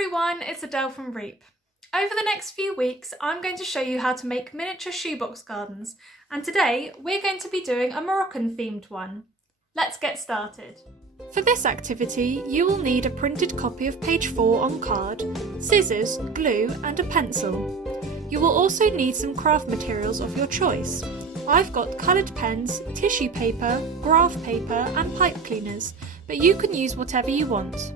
everyone, it's Adele from REEP. Over the next few weeks, I'm going to show you how to make miniature shoebox gardens, and today we're going to be doing a Moroccan themed one. Let's get started. For this activity, you will need a printed copy of page 4 on card, scissors, glue and a pencil. You will also need some craft materials of your choice. I've got coloured pens, tissue paper, graph paper and pipe cleaners, but you can use whatever you want.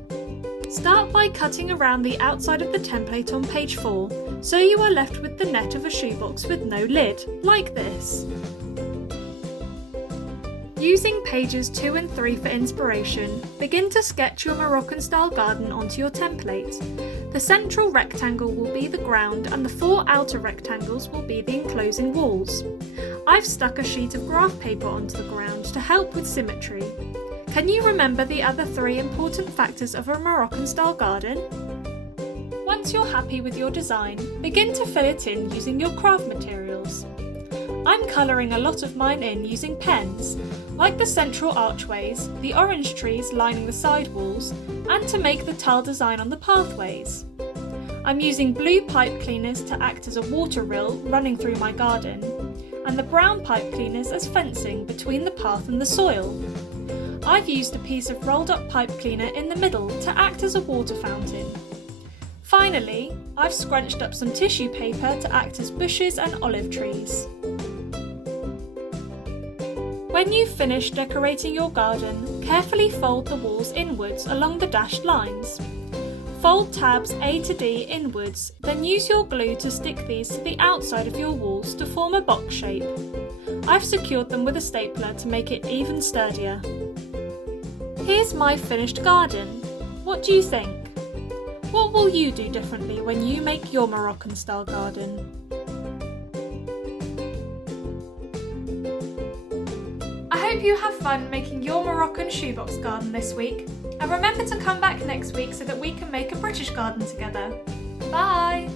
Start by cutting around the outside of the template on page 4, so you are left with the net of a shoebox with no lid, like this. Using pages 2 and 3 for inspiration, begin to sketch your Moroccan style garden onto your template. The central rectangle will be the ground and the 4 outer rectangles will be the enclosing walls. I've stuck a sheet of graph paper onto the ground to help with symmetry. Can you remember the other 3 important factors of a Moroccan style garden? Once you're happy with your design, begin to fill it in using your craft materials. I'm colouring a lot of mine in using pens, like the central archways, the orange trees lining the side walls, and to make the tile design on the pathways. I'm using blue pipe cleaners to act as a water rill running through my garden, and the brown pipe cleaners as fencing between the path and the soil. I've used a piece of rolled up pipe cleaner in the middle to act as a water fountain. Finally, I've scrunched up some tissue paper to act as bushes and olive trees. When you've finished decorating your garden, carefully fold the walls inwards along the dashed lines. Fold tabs A to D inwards, then use your glue to stick these to the outside of your walls to form a box shape. I've secured them with a stapler to make it even sturdier. Here's my finished garden. What do you think? What will you do differently when you make your Moroccan style garden? I hope you have fun making your Moroccan shoebox garden this week, and remember to come back next week so that we can make a British garden together. Bye!